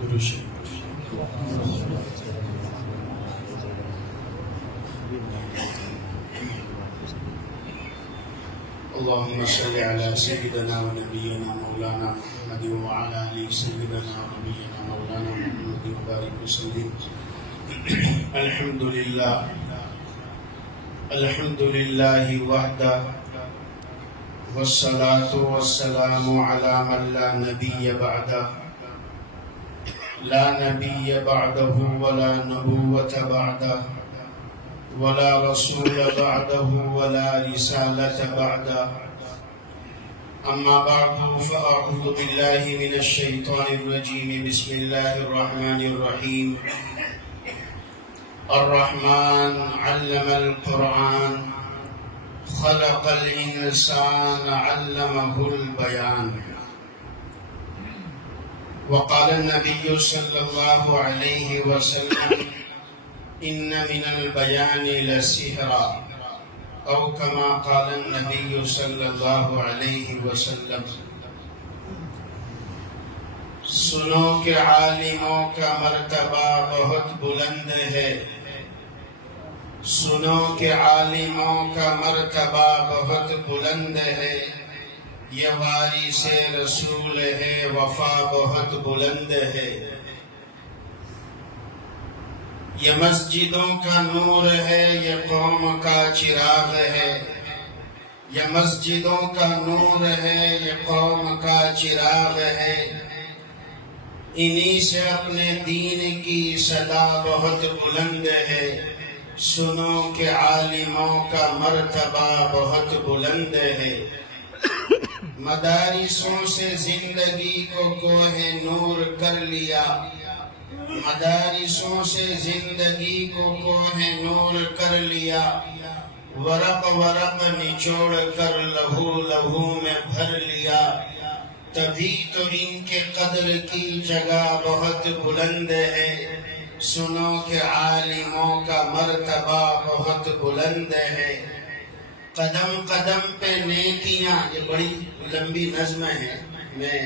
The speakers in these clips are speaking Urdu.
درود شریف اللهم صل على سيدنا ونبينا مولانا محمد وعلى آل سيدنا ونبينا مولانا محمد وبارك وسلم. الحمد لله وحده والصلاة والسلام على من لا نبي بعده، لا نبي بعده ولا نبوة بعده ولا رسول بعده ولا رسالة بعده. أما بعد فأعوذ بالله من الشيطان الرجيم. بسم الله الرحمن الرحيم. الرحمن علم القرآن خلق الإنسان علمه البيان. وقال النبي صلى الله عليه وسلم إن من البيان لسحرا، أو كما قال النبي صلى الله عليه وسلم. سنو کہ عالموں کا مرتبہ بہت بلند ہے، سنو کہ عالموں کا مرتبہ بہت بلند ہے، یہ وارث رسول ہے، وفا بہت بلند ہے. یہ مسجدوں کا نور ہے، یہ قوم کا چراغ ہے. یہ مسجدوں کا نور ہے، یہ قوم کا چراغ ہے. انہی سے اپنے دین کی صدا بہت بلند ہے. سنو کہ عالموں کا مرتبہ بہت بلند ہے. مدارسوں سے زندگی کو کوہ نور کر لیا، مدارسوں سے زندگی کو کوہ نور کر لیا. ورق ورق نچوڑ کر لہو لہو میں بھر لیا. تبھی تو ان کے قدر کی جگہ بہت بلند ہے. سنو کہ عالموں کا مرتبہ بہت بلند ہے. قدم قدم پہ نیکیاں، یہ بڑی لمبی نظم ہے، میں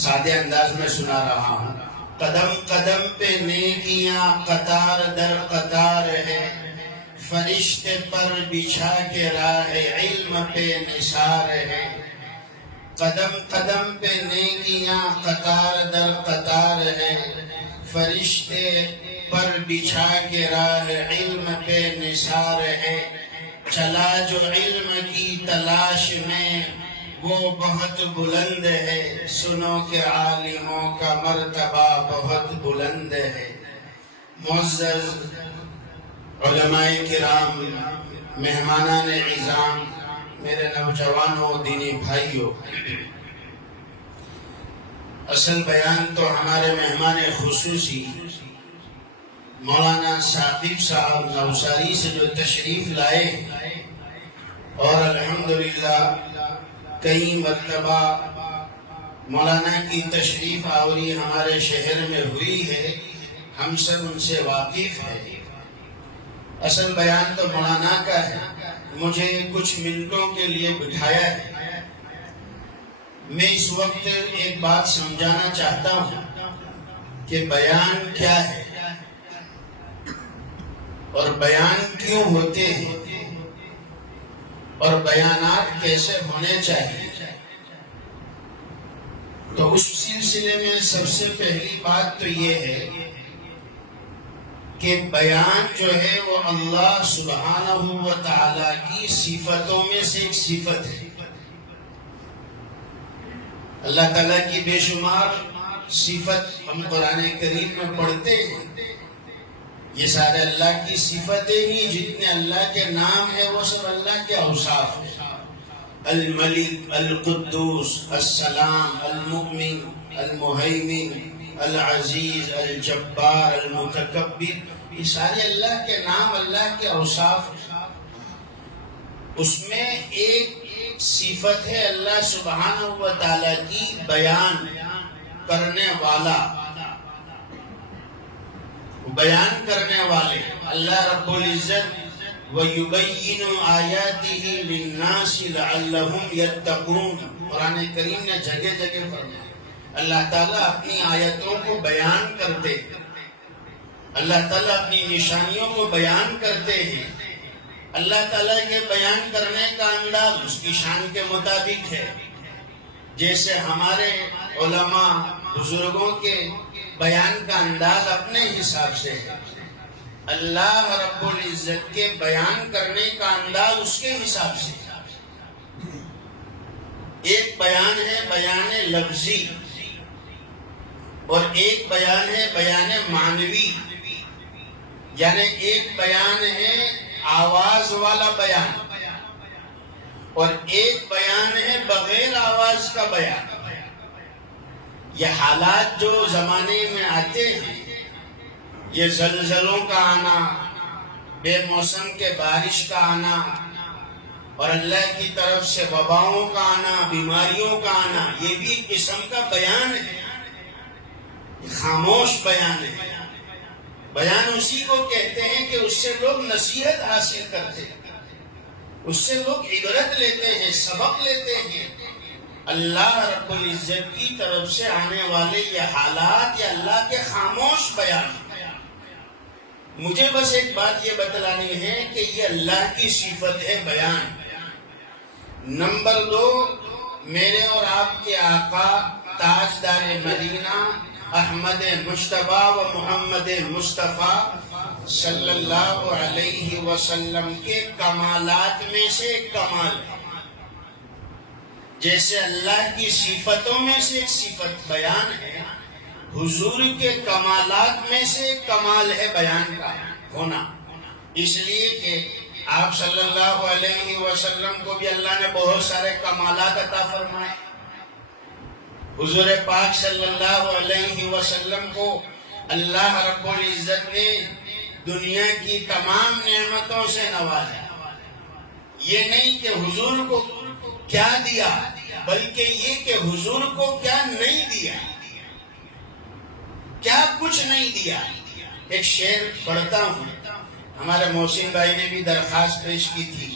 سادے انداز میں سنا رہا ہوں. قدم قدم پہ نیکیاں قطار در قطار ہے، فرشتے پر بچھا کے راہ علم پہ نثار ہے. قدم قدم پہ نیکیاں قطار در قطار ہے، فرشتے پر بچھا کے راہ علم پہ نثار ہے. چلا جو علم کی تلاش میں وہ بہت بلند ہے. سنو کہ عالموں کا مرتبہ بہت بلند ہے. معزز علماء کرام، مہمانان عظام، میرے نوجوانوں، دینی بھائیوں، اصل بیان تو ہمارے مہمان خصوصی مولانا ثاقب صاحب نوساری سے جو تشریف لائے، اور الحمدللہ کئی مرتبہ مولانا کی تشریف آوری ہمارے شہر میں ہوئی ہے، ہم سب ان سے واقف ہیں. اصل بیان تو مولانا کا ہے، مجھے کچھ منٹوں کے لیے بٹھایا ہے. میں اس وقت ایک بات سمجھانا چاہتا ہوں کہ بیان کیا ہے اور بیان کیوں ہوتے ہیں اور بیانات کیسے ہونے چاہیے. تو اس سلسلے میں سب سے پہلی بات تو یہ ہے کہ بیان جو ہے وہ اللہ سبحانہ و تعالیٰ کی صفتوں میں سے ایک صفت ہے. اللہ تعالیٰ کی بے شمار صفت ہم قرآن کریم میں پڑھتے ہیں. یہ سارے اللہ کی صفتیں ہی، جتنے اللہ کے نام ہیں وہ سب اللہ کے اوصاف ہیں. الملک، القدوس، السلام، المؤمن، المہیمن، العزیز، الجبار، المتکبر، یہ سارے اللہ کے نام، اللہ کے اوصاف ہیں. اس میں ایک صفت ہے اللہ سبحانہ و تعالیٰ کی بیان کرنے والا، بیان کرنے والے. اللہ رب العزت وَيُبَيِّنُ آيَاتِهِ لِلنَّاسِ لَعَلَّهُمْ يَتَّقُونَ، قرآن کریم نے جگہ جگہ فرمایا اللہ تعالیٰ اپنی آیتوں کو بیان کرتے ہیں، اللہ تعالیٰ اپنی نشانیوں کو بیان کرتے ہیں۔ اللہ تعالیٰ یہ بیان کرنے کا انداز اس کی شان کے مطابق ہے، جیسے ہمارے علماء بزرگوں کے بیان کا انداز اپنے حساب سے ہے، اللہ رب العزت کے بیان کرنے کا انداز اس کے حساب سے ہے۔ ایک بیان ہے بیان لفظی اور ایک بیان ہے بیان معنوی، یعنی ایک بیان ہے آواز والا بیان اور ایک بیان ہے بغیر آواز کا بیان۔ یہ حالات جو زمانے میں آتے ہیں، یہ زلزلوں کا آنا، بے موسم کے بارش کا آنا اور اللہ کی طرف سے وباؤں کا آنا، بیماریوں کا آنا، یہ بھی ایک قسم کا بیان ہے، خاموش بیان ہے۔ بیان اسی کو کہتے ہیں کہ اس سے لوگ نصیحت حاصل کرتے ہیں، اس سے لوگ عبرت لیتے ہیں، سبق لیتے ہیں۔ اللہ رب العزت کی طرف سے آنے والے یہ حالات یہ اللہ کے خاموش بیان ہیں۔ مجھے بس ایک بات یہ بتلانی ہے کہ یہ اللہ کی صفت ہے بیان۔ نمبر 2، میرے اور آپ کے آقا تاجدار مدینہ احمد مجتبیٰ و محمد مصطفیٰ صلی اللہ علیہ وسلم کے کمالات میں سے ایک کمال ہے۔ جیسے اللہ کی صفتوں میں سے ایک صفت بیان ہے، حضور کے کمالات میں سے ایک کمال ہے بیان کا ہونا، اس لیے کہ آپ صلی اللہ علیہ وسلم کو بھی اللہ نے بہت سارے کمالات عطا فرمائے۔ حضور پاک صلی اللہ علیہ وسلم کو اللہ رب العزت نے دنیا کی تمام نعمتوں سے نوازا۔ یہ نہیں کہ حضور کو کیا دیا، بلکہ یہ کہ حضور کو کیا نہیں دیا، کیا کچھ نہیں دیا۔ ایک شعر پڑھتا ہوں، ہمارے محسن بھائی نے بھی درخواست پیش کی تھی،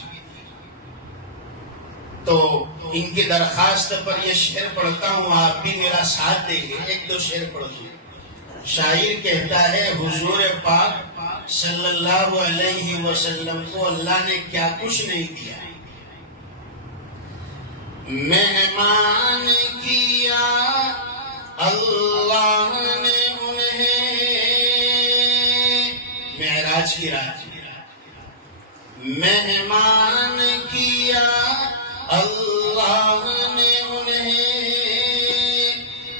تو ان کی درخواست پر یہ شعر پڑھتا ہوں، آپ بھی میرا ساتھ دیں گے۔ ایک دو شعر پڑھتا ہوں۔ شاعر کہتا ہے، حضور پاک صلی اللہ علیہ وسلم کو اللہ نے کیا کچھ نہیں دیا، مہمان کیا اللہ نے انہیں، معراج کی رات مہمان کیا اللہ نے انہیں،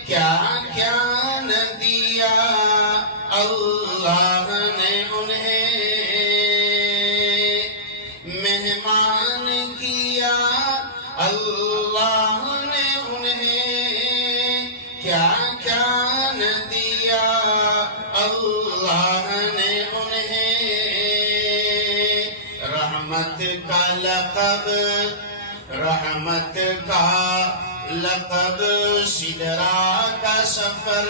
کیا کیا نہ دیا اللہ نے انہیں، مہمان کیا اللہ نے انہیں، کیا کیا نہ دیا اللہ نے انہیں، رحمت کا لقب، رحمت کا لقب، سدرا کا سفر،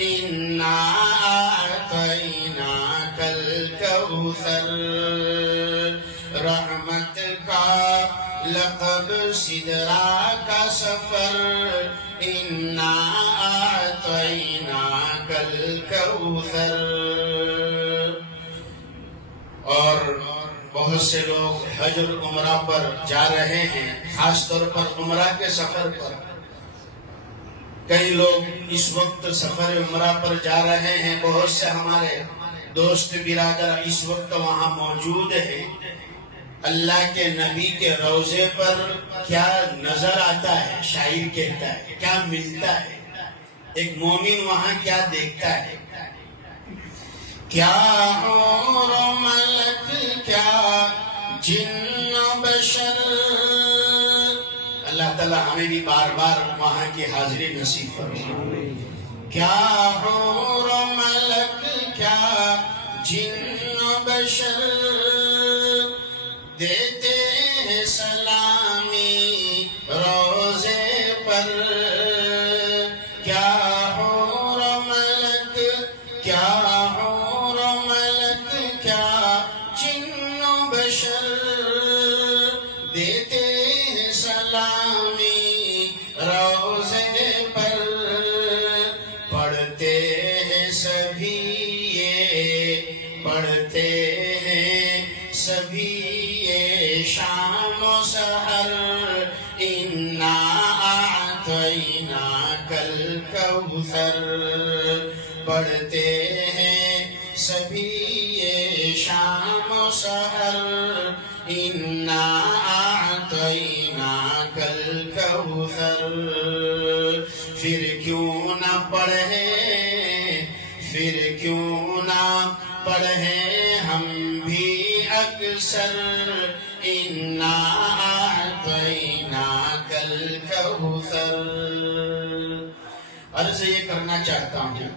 انا اعطیناک الکوثر، رحمت کا لقب، سدرا کا سفر، انا اعطیناک الکوثر۔ اور بہت سے لوگ حج اور عمرہ پر جا رہے ہیں، خاص طور پر عمرہ کے سفر پر۔ کئی لوگ اس وقت سفر عمرہ پر جا رہے ہیں، بہت سے ہمارے دوست برادر اس وقت وہاں موجود ہیں۔ اللہ کے نبی کے روضے پر کیا نظر آتا ہے، شاعر کہتا ہے، کیا ملتا ہے، ایک مومن وہاں کیا دیکھتا ہے، کیا حور و ملک، کیا جن و بشر۔ اللہ تعالیٰ ہمیں بھی بار بار وہاں کی حاضری نصیب فرمائے۔ کیا حور و ملک، کیا جن و بشر، دیتے ہیں سلامی روزے پر، کیا حور و ملک، کیا حور و ملک، کیا جن و بشر، دیتے ہیں سلامی روزے پر۔ سحر انا اعطیناک الکوثر، پڑھتے ہیں سبھی یہ شام و سحر انا اعطیناک الکوثر، پھر کیوں نہ پڑھیں ہم بھی اکثر انا اعطیناک الکوثر۔ عرض یہ کرنا چاہتا ہوں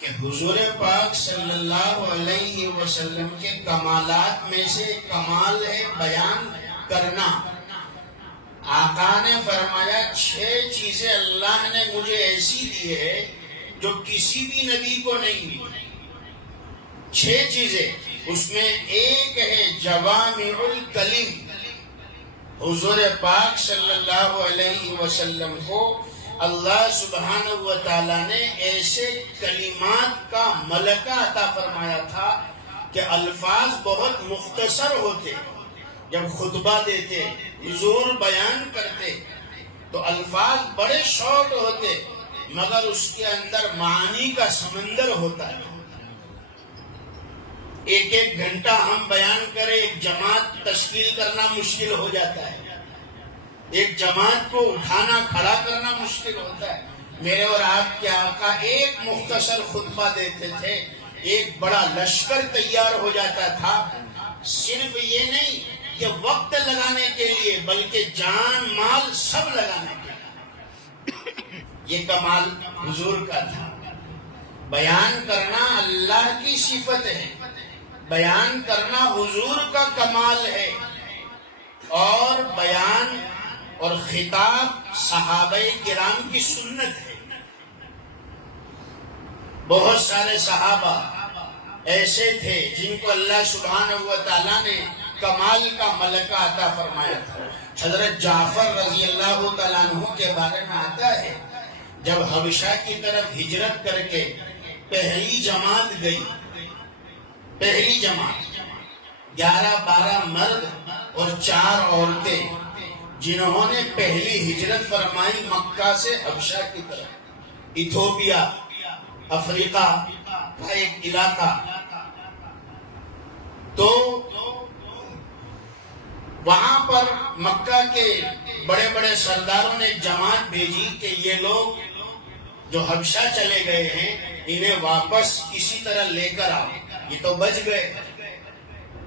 کہ حضور پاک صلی اللہ علیہ وسلم کے کمالات میں سے کمال ہے بیان کرنا۔ آقا نے فرمایا 6 چیزیں اللہ نے مجھے ایسی دی ہے جو کسی بھی نبی کو نہیں ملی۔ 6 چیزیں، اس میں ایک ہے جوامع الکلم۔ حضور پاک صلی اللہ علیہ وسلم کو اللہ سبحانہ و تعالیٰ نے ایسے کلمات کا ملکہ عطا فرمایا تھا کہ الفاظ بہت مختصر ہوتے۔ جب خطبہ دیتے، حضور بیان کرتے تو الفاظ بڑے شارٹ ہوتے، مگر اس کے اندر معانی کا سمندر ہوتا ہے۔ ایک گھنٹہ ہم بیان کریں، ایک جماعت تشکیل کرنا مشکل ہو جاتا ہے، ایک جماعت کو اٹھانا کھڑا کرنا مشکل ہوتا ہے۔ میرے اور آپ کے آقا ایک مختصر خطبہ دیتے تھے، ایک بڑا لشکر تیار ہو جاتا تھا، صرف یہ نہیں کہ وقت لگانے کے لیے بلکہ جان مال سب لگانے کے لیے۔ یہ کمال حضور کا تھا۔ بیان کرنا اللہ کی صفت ہے، بیان کرنا حضور کا کمال ہے، اور بیان اور خطاب صحابہ کرام کی سنت ہے۔ بہت سارے صحابہ ایسے تھے جن کو اللہ سبحانہ و تعالیٰ نے کمال کا ملکہ عطا فرمایا تھا۔ حضرت جعفر رضی اللہ تعالیٰ عنہ کے بارے میں آتا ہے، جب حبشہ کی طرف ہجرت کر کے پہلی جماعت گئی، پہلی جماعت 11-12 مرد اور 4 عورتیں، جنہوں نے پہلی ہجرت فرمائی مکہ سے حبشہ کی طرف، ایتھوپیا افریقہ کا ایک علاقہ۔ تو وہاں پر مکہ کے بڑے بڑے سرداروں نے جماعت بھیجی کہ یہ لوگ جو حبشہ چلے گئے ہیں انہیں واپس کسی طرح لے کر آؤ، یہ تو بچ گئے،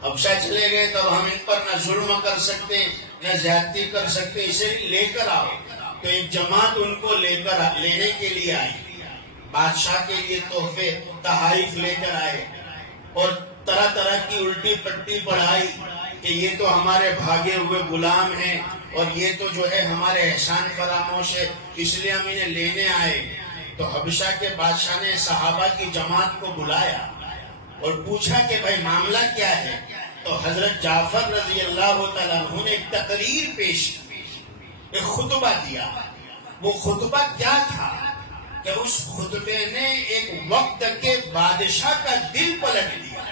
حبشہ چلے گئے تب ہم ان پر نہ ظلم کر سکتے نہ زیادتی کر سکتے، اسے لے کر آؤ۔ تو ایک جماعت ان کو لینے کے لیے آئی، بادشاہ کے لیے تحفے تحائف لے کر آئے، اور طرح طرح کی الٹی پٹی پڑھائی کہ یہ تو ہمارے بھاگے ہوئے غلام ہیں، اور یہ تو جو ہے ہمارے احسان فراموش ہے، اس لیے ہم انہیں لینے آئے۔ تو حبشہ کے بادشاہ نے صحابہ کی جماعت کو بلایا اور پوچھا کہ بھائی معاملہ کیا ہے؟ تو حضرت جعفر رضی اللہ تعالیٰ عنہ نے ایک تقریر پیش کی، ایک خطبہ دیا۔ وہ خطبہ کیا تھا کہ اس خطبے نے ایک وقت کے بادشاہ کا دل پلٹ دیا۔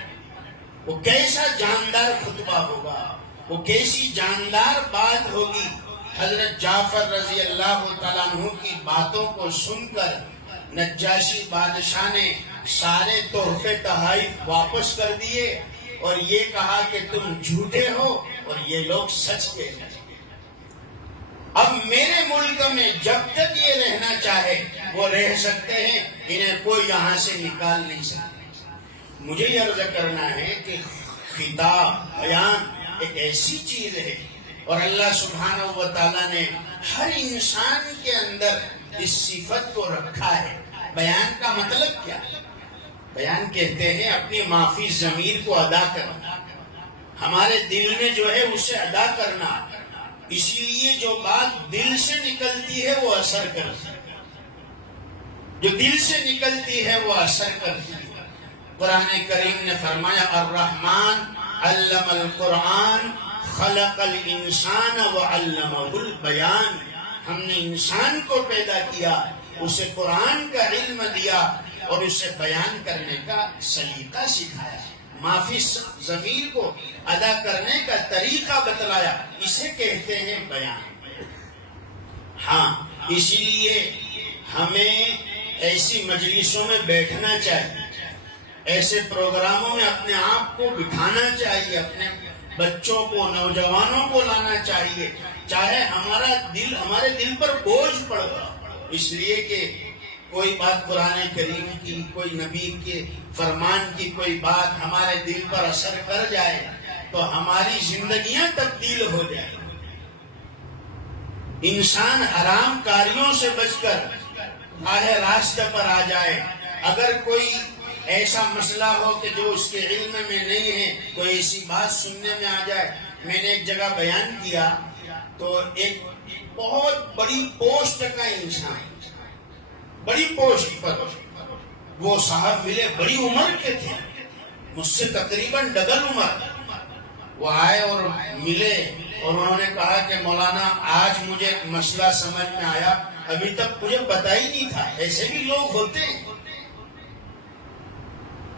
وہ کیسا جاندار خطبہ ہوگا، وہ کیسی جاندار بات ہوگی۔ حضرت جعفر رضی اللہ تعالیٰ عنہ کی باتوں کو سن کر نجاشی بادشاہ نے سارے تحفے تحائف واپس کر دیے اور یہ کہا کہ تم جھوٹے ہو اور یہ لوگ سچ کے ہیں۔ اب میرے ملک میں جب تک یہ رہنا چاہے وہ رہ سکتے ہیں، انہیں کوئی یہاں سے نکال نہیں سکتا۔ مجھے یہ عرض کرنا ہے کہ خطاب بیان ایک ایسی چیز ہے، اور اللہ سبحانہ و تعالیٰ نے ہر انسان کے اندر اس صفت کو رکھا ہے۔ بیان کا مطلب کیا ہے؟ بیان کہتے ہیں اپنی معافی ضمیر کو ادا کرنا، ہمارے دل میں جو ہے اسے ادا کرنا، اس لیے جو بات دل سے نکلتی ہے وہ اثر کرتی ہے، جو دل سے نکلتی ہے وہ اثر کرتی ہے۔ قرآن کریم نے فرمایا الرحمن علم القرآن خلق الانسان وعلمہ البیان، ہم نے انسان کو پیدا کیا، اسے قرآن کا علم دیا اور اسے بیان کرنے کا سلیقہ سکھایا۔ معافی ضمیر کو ادا کرنے کا طریقہ بتلایا، اسے کہتے ہیں بیان۔ ہاں، اسی لیے ہمیں ایسی مجلسوں میں بیٹھنا چاہیے، ایسے پروگراموں میں اپنے آپ کو بٹھانا چاہیے، اپنے بچوں کو، نوجوانوں کو لانا چاہیے، چاہے ہمارے دل پر بوجھ پڑ، اس لیے کہ کوئی بات قرآن کریم کی، کوئی نبی کے فرمان کی کوئی بات ہمارے دل پر اثر کر جائے تو ہماری زندگیاں تبدیل ہو جائیں۔ انسان حرام کاریوں سے بچ کر راہ راستہ پر آ جائے۔ اگر کوئی ایسا مسئلہ ہو کہ جو اس کے علم میں نہیں ہے، کوئی ایسی بات سننے میں آ جائے۔ میں نے ایک جگہ بیان کیا تو ایک بہت بڑی پوسٹ کا انسان، بڑی پوسٹ پر وہ صاحب ملے، بڑی عمر کے تھے، مجھ سے تقریباً ڈبل عمر۔ وہ آئے اور ملے اور انہوں نے کہا کہ مولانا آج مجھے ایک مسئلہ سمجھ میں آیا، ابھی تک مجھے پتا ہی نہیں تھا۔ ایسے بھی لوگ ہوتے ہیں۔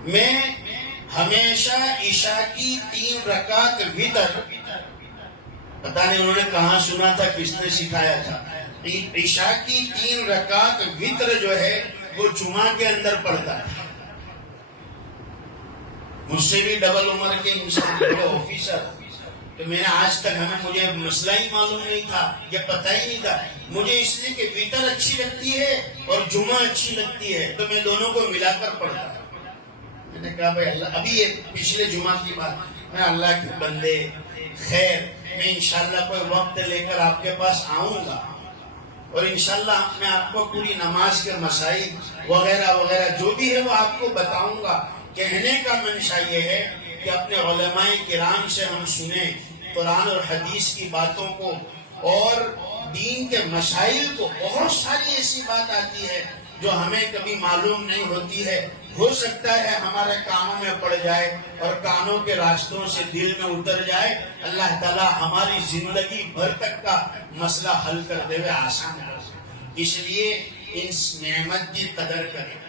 میں ہمیشہ عشاء کی 3 رکعت وتر، پتہ نہیں انہوں نے کہاں سنا تھا، کس نے سکھایا تھا، عشاء کی 3 رکعت وتر جو ہے وہ جمعہ کے اندر پڑھتا تھا۔ مجھ سے بھی ڈبل عمر کے انسان، آفیسر، تو میں نے آج تک مجھے مسئلہ ہی معلوم نہیں تھا، یہ پتہ ہی نہیں تھا مجھے، اس لیے کہ وتر اچھی لگتی ہے اور جمعہ اچھی لگتی ہے تو میں دونوں کو ملا کر پڑھتا ہوں۔ میں نے کہا بھائی اللہ، ابھی یہ پچھلے جمعہ کی بات، میں اللہ کے بندے، خیر میں انشاءاللہ کوئی وقت لے کر آپ کے پاس آؤں گا اور انشاءاللہ میں آپ کو پوری نماز کے مسائل وغیرہ وغیرہ جو بھی ہے وہ آپ کو بتاؤں گا۔ کہنے کا منشا یہ ہے کہ اپنے علماء کرام سے ہم سنیں قرآن اور حدیث کی باتوں کو اور دین کے مسائل کو۔ بہت ساری ایسی بات آتی ہے جو ہمیں کبھی معلوم نہیں ہوتی ہے، ہو سکتا ہے ہمارے کانوں میں پڑ جائے اور کانوں کے راستوں سے دل میں اتر جائے، اللہ تعالیٰ ہماری زندگی بھر تک کا مسئلہ حل کر دے ہوئے آسان کر دے۔ اس لیے اس نعمت کی قدر کریں۔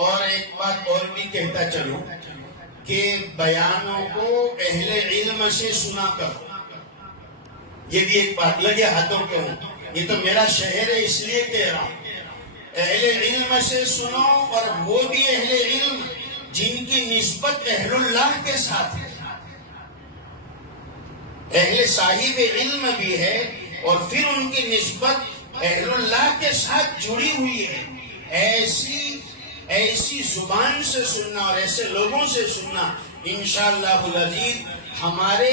اور ایک بات اور بھی کہتا چلوں کہ بیانوں کو اہل علم سے سنا کرو، یہ بھی ایک بات لگے ہاتھوں کے ہوں، یہ تو میرا شہر ہے اس لیے کہہ رہا ہوں، اہل علم سے سنو، اور وہ بھی اہل علم جن کی نسبت اہل اللہ کے ساتھ ہے۔ اہل صاحب علم بھی ہے اور پھر ان کی نسبت اہل اللہ کے ساتھ جڑی ہوئی ہے۔ ایسی زبان سے سننا اور ایسے لوگوں سے سننا انشاءاللہ العزیز ہمارے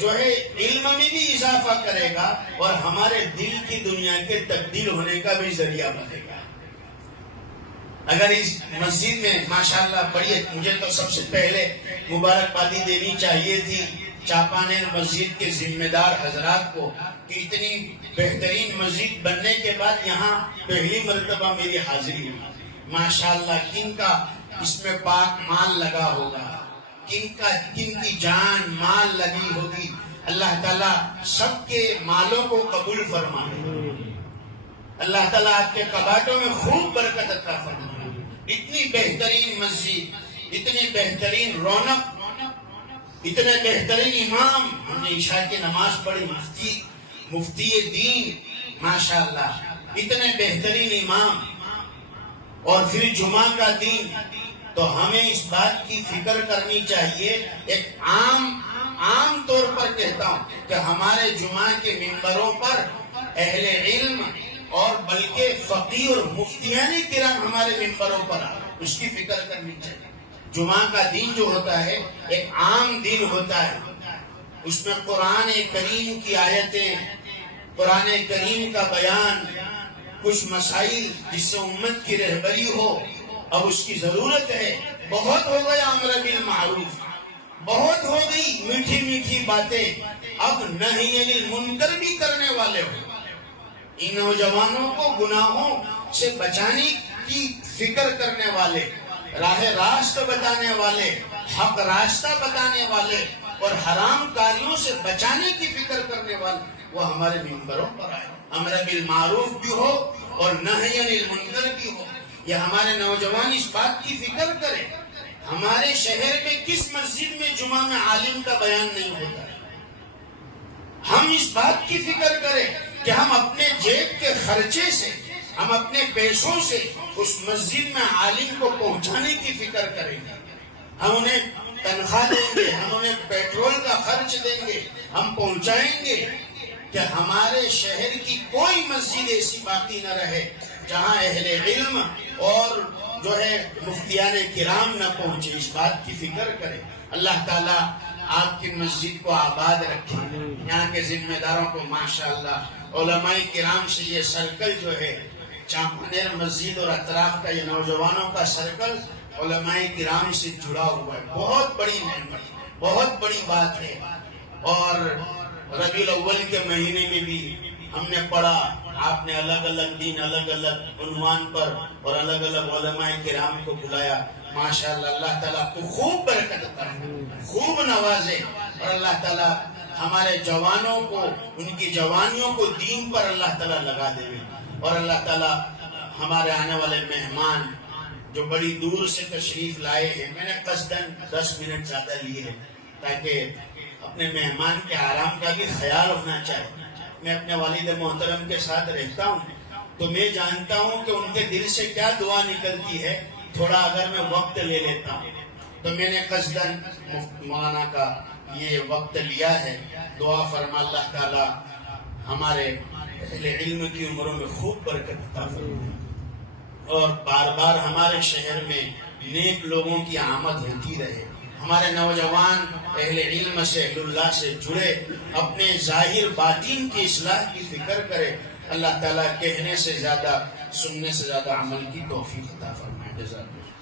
جو ہے علم میں بھی اضافہ کرے گا اور ہمارے دل کی دنیا کے تبدیل ہونے کا بھی ذریعہ بنے گا۔ اگر اس مسجد میں ماشاءاللہ بڑی، مجھے تو سب سے پہلے مبارکبادی دینی چاہیے تھی چاپانیر مسجد کے ذمہ دار حضرات کو کہ اتنی بہترین مسجد بننے کے بعد یہاں پہلی مرتبہ میری حاضری ہوئی۔ ماشاءاللہ کن کا اس میں پاک مال لگا ہوگا، کن کی جان مال لگی ہوگی، اللہ تعالیٰ سب کے مالوں کو قبول فرمائے، اللہ تعالیٰ آپ کے کباٹوں میں خوب برکت عطا فرمائے۔ اتنی بہترین مسجد، اتنی بہترین رونق، اتنے بہترین امام، ہم نے عشاء کی نماز پڑھی، مفتی دین ماشاءاللہ، اتنے بہترین امام، اور پھر جمعہ کا دن، تو ہمیں اس بات کی فکر کرنی چاہیے۔ ایک عام طور پر کہتا ہوں کہ ہمارے جمعہ کے منبروں پر اہل علم اور بلکہ فقیہ اور مفتیان کرام ہمارے منبروں پر آئے، اس کی فکر کرنی چاہیے۔ جمعہ کا دن جو ہوتا ہے ایک عام دن ہوتا ہے، اس میں قرآن کریم کی آیتیں، قرآن کریم کا بیان، کچھ مسائل جس سے امت کی رہبری ہو، اب اس کی ضرورت ہے۔ بہت ہو گیا امر بالمعروف، بہت ہو گئی میٹھی میٹھی باتیں، اب نہی عن المنکر بھی کرنے والے ہو۔ ان نوجوانوں کو گناہوں سے بچانے کی فکر کرنے والے، راہ راست بتانے والے، حق راستہ بتانے والے اور حرام کاریوں سے بچانے کی فکر کرنے والے وہ ہمارے منبروں پر آئے۔ امر بالمعروف بھی ہو اور نہی عن المنکر بھی ہو، یہ ہمارے نوجوان اس بات کی فکر کریں۔ ہمارے شہر میں کس مسجد میں جمعہ میں عالم کا بیان نہیں ہوتا ہے؟ ہم اس بات کی فکر کریں کہ ہم اپنے جیب کے خرچے سے، ہم اپنے پیسوں سے اس مسجد میں عالم کو پہنچانے کی فکر کریں گے. ہم انہیں تنخواہ دیں گے، ہم انہیں پیٹرول کا خرچ دیں گے، ہم پہنچائیں گے کہ ہمارے شہر کی کوئی مسجد ایسی باقی نہ رہے جہاں اہل علم اور جو ہے مفتیان کرام نہ پہنچے. اس بات کی فکر کریں. اللہ تعالیٰ آپ کی مسجد کو آباد رکھے، یہاں کے ذمہ داروں کو ماشاءاللہ. علماء کرام سے یہ سرکل جو ہے چامپنیر مسجد اور اطراف کا یہ نوجوانوں کا سرکل علماء کرام سے جڑا ہوا ہے. بہت بڑی نعمت، بہت بڑی بات ہے. اور ربیع الاول کے مہینے میں بھی ہم نے پڑھا، آپ نے الگ الگ دن الگ الگ عنوان پر اور الگ الگ علماء کرام کو بلایا. ماشاءاللہ اللہ تعالیٰ کو خوب برکت عطا فرمائے، خوب نوازے. اور اللہ تعالیٰ ہمارے جوانوں کو، ان کی جوانیوں کو دین پر اللہ تعالیٰ لگا دے. اور اللہ تعالیٰ ہمارے آنے والے مہمان جو بڑی دور سے تشریف لائے ہیں، میں نے قصداً 10 منٹ زیادہ لیے ہیں تاکہ اپنے مہمان کے آرام کا بھی خیال ہونا چاہیے. میں اپنے والد محترم کے ساتھ رہتا ہوں تو میں جانتا ہوں کہ ان کے دل سے کیا دعا نکلتی ہے. تھوڑا اگر میں وقت لے لیتا ہوں تو میں نے قصداً مولانا کا یہ وقت لیا ہے. دعا فرما اللہ تعالیٰ ہمارے اہل علم کی عمروں میں خوب برکت عطا فرمائے اور بار بار ہمارے شہر میں نیک لوگوں کی آمد ہوتی رہے. ہمارے نوجوان اہل علم سے، اہل اللہ سے جڑے، اپنے ظاہر باطن کی اصلاح کی فکر کرے. اللہ تعالیٰ کہنے سے زیادہ، سننے سے زیادہ عمل کی توفیق عطا فرمائے. جزاک اللہ.